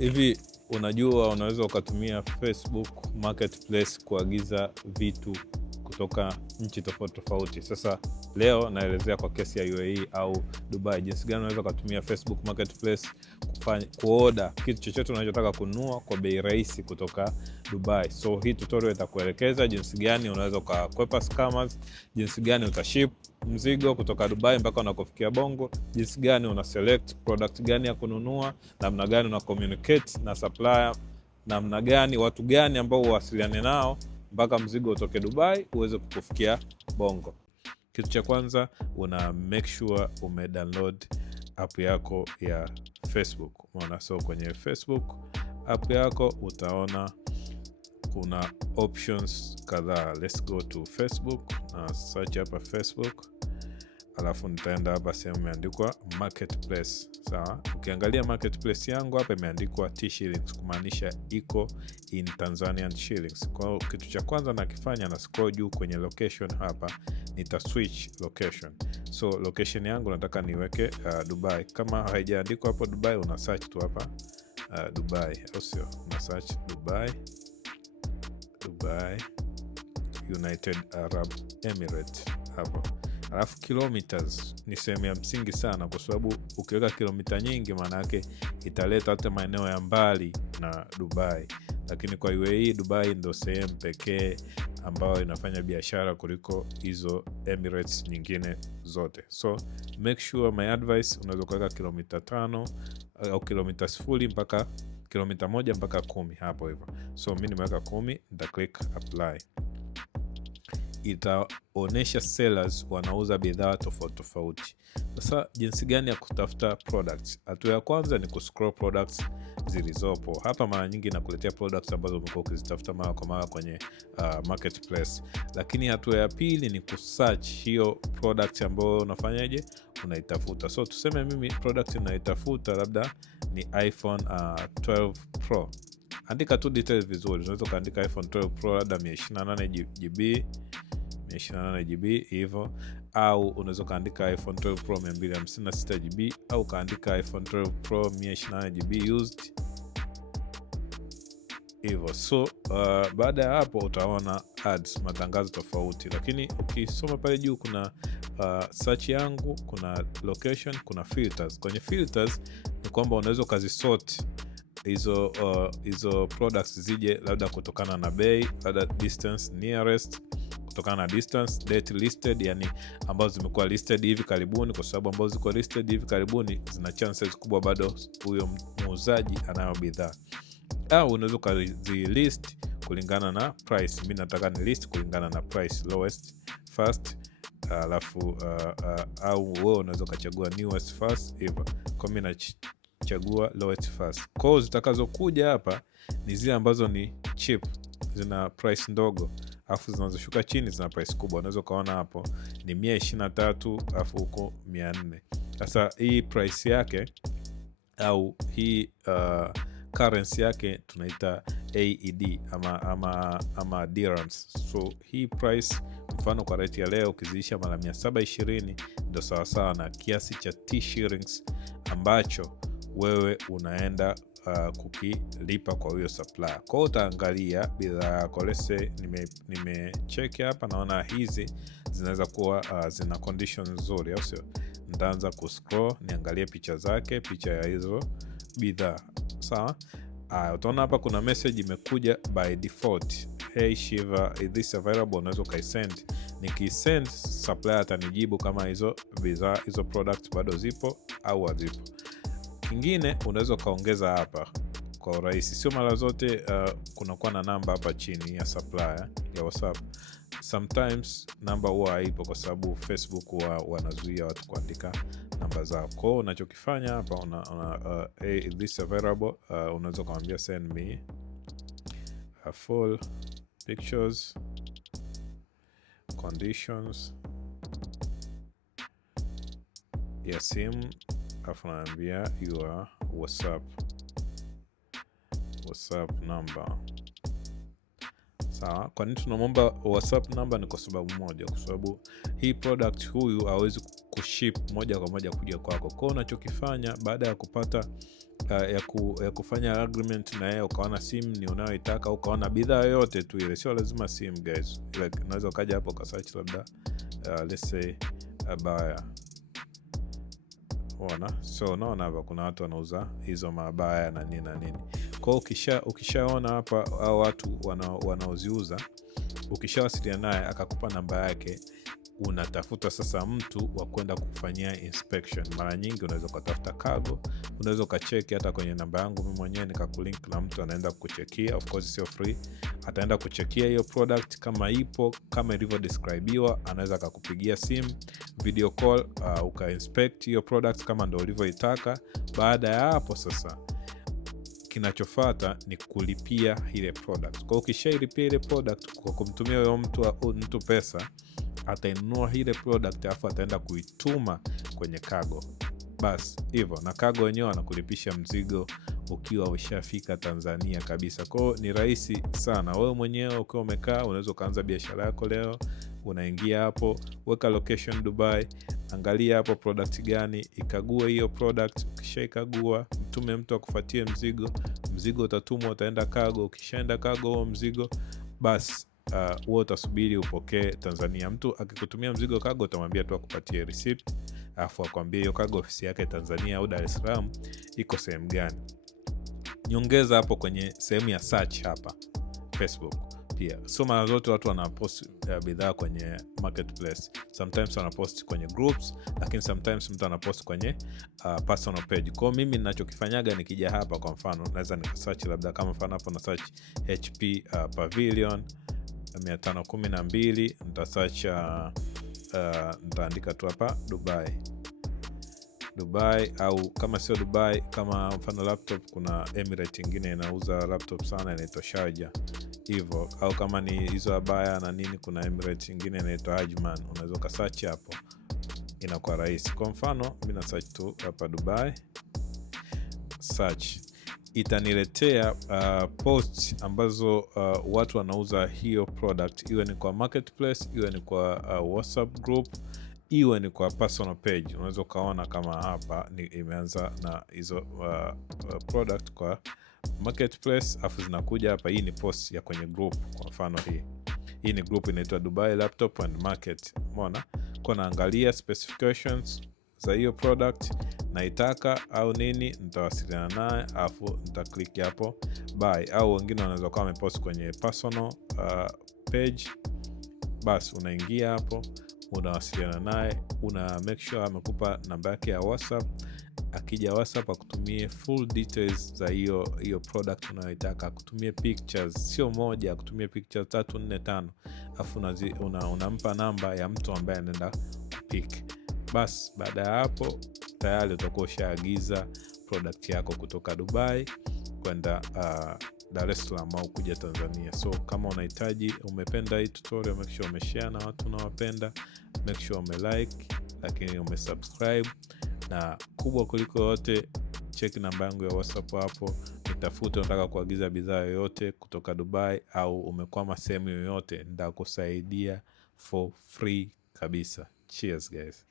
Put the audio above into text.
Hivi unajua unaweza ukatumia Facebook Marketplace kuagiza vitu kutoka nchi tofauti tofauti. Sasa leo naelezea kwa kesi ya UAE au Dubai jinsi gani unaweza ukatumia Facebook Marketplace kuoda kitu chochote unachotaka kununua kwa bei rahisi kutoka Dubai. So hii tutorial itakuelekeza jinsi gani unaweza ukakwepa scammers, jinsi gani utaship mzigo kutoka Dubai mpaka unakofikia Bongo, jinsi gani una select product gani ya kununua, namna gani una communicate na supplier, namna gani watu gani ambao uwasiliane nao mpaka mzigo utoke Dubai uweze kukufikia Bongo. Kitu cha kwanza, una make sure umedownload app yako ya Facebook. Umeona? So kwenye Facebook app yako utaona kuna options kadhaa. Let's go to Facebook na search hapa Facebook, alafu nitaenda hapa sehemu imeandikwa Marketplace. Sawa, ukiangalia Marketplace yangu hapa imeandikwa T-shillings, kumaanisha iko in Tanzanian shillings. Kwa kitu cha kwanza nakifanya, na scroll juu kwenye location hapa, nita switch location. So location yangu nataka niweke Dubai. Kama haijaandikwa hapo Dubai, una search tu hapa Dubai, au sio? Una search Dubai United Arab Emirates hapo. Alafu kilometers ni sehemu ya msingi sana, kwa sababu ukiweka kilomita nyingi maana yake italeta hata maeneo ya mbali na Dubai. Lakini kwa UAE, Dubai ndo sehemu pekee ambayo inafanya biashara kuliko hizo Emirates nyingine zote. So make sure, my advice, unaweza kuweka kilomita 5 au kilomita 0 mpaka kilomita 1 mpaka 10 hapo hivyo. So mimi nimeweka 10, nita click apply. Itaonesha sellers wanauza bidhaa tofauti tofauti. Sasa jinsi gani ya kutafuta products? Hatua ya kwanza ni kuscroll products zilizopo hapa. Mara nyingi nakuletea products ambazo umekuwa ukizitafuta mara kwa mara kwenye marketplace. Lakini hatua ya pili ni kusearch hiyo product ambayo unafanyaje, unaitafuta. So tuseme mimi product ninaitafuta labda ni iPhone 12 Pro. Andika tu details vizuri. Unaweza kaandika iPhone 12 Pro labda 128 GB hivyo, au unaweza kaandika iPhone 12 Pro 256 GB, au kaandika iPhone 12 Pro 128 GB used hivyo. So baada ya hapo utaona ads, matangazo tofauti. Lakini ukisoma pale juu kuna search yangu, kuna location, kuna filters. Kwenye filters ni kwamba unaweza ukazisort hizo products zije labda kutokana na bei, labda distance nearest, kutokana na distance, date listed, yani ambazo zimekuwa listed hivi karibuni, kwa sababu ambazo ziko listed hivi karibuni zina chances kubwa bado huyo muuzaji anayo bidhaa. Au unaweza kuzilist kulingana na price. Mimi nataka ni list kulingana na price, lowest first, alafu au wewe unaweza kuchagua newest first hivyo. Kwa mimi nachagua lowest first. Kwa zitakazokuja hapa ni zile ambazo ni cheap, zina price ndogo, afu zinazoshuka chini zina price kubwa. Unaweza kaona hapo ni 123, afu huko 400. Sasa hii price yake au hii currency yake tunaita AED ama dirhams. So hii price, mfano kwa rate ya leo, ukizidisha mara 720 ndio sawa sawa na kiasi cha T-shillings ambacho wewe unaenda kukilipa kwa huyo supplier. Kwa utaangalia bidhaa yako. Let's say nimecheck hapa, naona hizi zinaweza kuwa zina conditions nzuri, au sio? Nitaanza kuscroll niangalie picha zake, picha ya hizo bidhaa. Sawa? Utaona hapa kuna message imekuja by default. Hey Shiva, is this available? Unaweza kaisend. Nikisend, supplier atanijibu kama hizo bidhaa, hizo products bado zipo au hazipo. Kingine unaweza kaongeza hapa kwa urahisi. Sio mara zote kunakuwa na namba hapa chini ya supplier ya WhatsApp. Sometimes namba huwa haipo kwa sababu Facebook huwa wanazuia watu kuandika namba zao. Kwa hiyo unachokifanya hapa hey, is this available? Unaweza kumwambia send me full pictures, conditions ya simu, afu naambia your WhatsApp number. Sawa, kwa nini tunamwomba WhatsApp number? Ni kwa sababu moja, kwa sababu hii product huyu hawezi kuship moja kwa moja kuja kwako. Kwa unachokifanya baada ya kupata ya kufanya agreement na yeye, ukaona simu ni unayoitaka, ukaona bidhaa yoyote tu ile, sio lazima simu guys, like unaweza ukaja hapo ka search labda let's say abaya. So unaona hapa kuna watu wanauza hizo mabaya na nini na nini. Kwa ukishaona hapa au watu wanaoziuza, ukishawasiliana naye akakupa namba yake, unatafuta sasa mtu wa kwenda kufanyia inspection. Mara nyingi unaweza ukatafuta cargo, unaweza ukacheki hata kwenye namba yangu mimi mwenyewe nikakulink na mtu anaenda kuchekia. Of course sio free, ataenda kuchekia hiyo product kama ipo kama ilivyo describiwa. Anaweza akakupigia simu video call, uka-inspect hiyo product kama ndio ulivyoitaka. Baada ya hapo sasa kinachofuata ni kulipia ile product. Kwa ukishailipia ile product kwa kumtumia huyo mtu pesa, atainunua ile product alafu ataenda kuituma kwenye cargo. Bas hivyo, na cargo wenyewe anakulipisha mzigo ukiwa ushafika Tanzania kabisa. Kwa ni rahisi sana. Wewe mwenyewe ukiwa umekaa unaweza kuanza biashara yako leo. Unaingia hapo, weka location Dubai, angalia hapo product gani, ikague hiyo product. Ukishaikagua, mtume mtu akufuatie mzigo utatumwa, utaenda cargo. Ukishaenda cargo huo mzigo, bas wewe utasubiri upokee Tanzania. Mtu akikutumia mzigo cargo, utamwambia tu akupatie receipt, afu akwambie hiyo cargo ofisi yake Tanzania au Dar es Salaam iko sehemu gani. Nyongeza hapo kwenye sehemu ya search hapa Facebook pia. So mara zote watu wanapost bidhaa kwenye marketplace. Sometimes wanapost kwenye groups, lakini sometimes mtu anapost kwenye personal page. Kwa mimi ninachokifanyaga, nikija hapa kwa mfano naweza nikasearch labda kama mfano hapo na search HP Pavilion 512, nitasearch nitaandika tu hapa Dubai, au kama sio Dubai, kama mfano laptop, kuna Emirates nyingine inauza laptop sana inaitwa Sharjah hivyo, au kama ni hizo abaya na nini, kuna Emirates nyingine inaitwa Ajman. Unaweza ukasearch hapo, inakuwa rahisi. Kwa mfano mimi na search tu hapa Dubai, search itaniletea posts ambazo watu wanauza hiyo product, iwe ni kwa marketplace, iwe ni kwa WhatsApp group, iwe ni kwa personal page. Unaweza ukaona kama hapa imeanza na hizo product kwa marketplace, afu zinakuja hapa. Hii ni post ya kwenye group. Kwa mfano hii ni group inaitwa Dubai Laptop and Market. Umeona? Kwa naangalia specifications za hiyo product, naitaka au nini, nitawasiliana naye, afu nitaklik hapo buy. Au wengine wanaweza kuwa wamepost kwenye personal page. Basi unaingia hapo, unawasiliana naye, una make sure amekupa namba yake ya WhatsApp. Akija WhatsApp akutumie full details za hiyo product unayoitaka, akutumie pictures, sio moja, akutumie pictures 3, 4, 5, afu unampa namba ya mtu ambaye anaenda kupick. Bas baada ya hapo tayari utakuwa ushaagiza product yako kutoka Dubai kwenda Dar es Salaam au kuja Tanzania. So kama unahitaji, umependa hii tutorial, make sure umeshare na watu unawapenda, make sure umelike, lakini umesubscribe, na kubwa kuliko yote, check namba yangu ya WhatsApp hapo, nitafute unataka kuagiza bidhaa yoyote kutoka Dubai, au umekwama sehemu yoyote, nitakusaidia for free kabisa. Cheers guys.